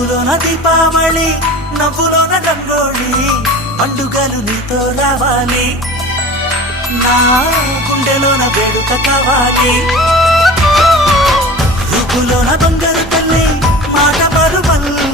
ముక్కులోన దీపావళి నవ్వులోన రంగోళి పండుగలు నీతో రావాలి నా గుండెలోన వేడుక కావాలి రుపులోన దొంగలు తల్లి మాట పరుమల్లి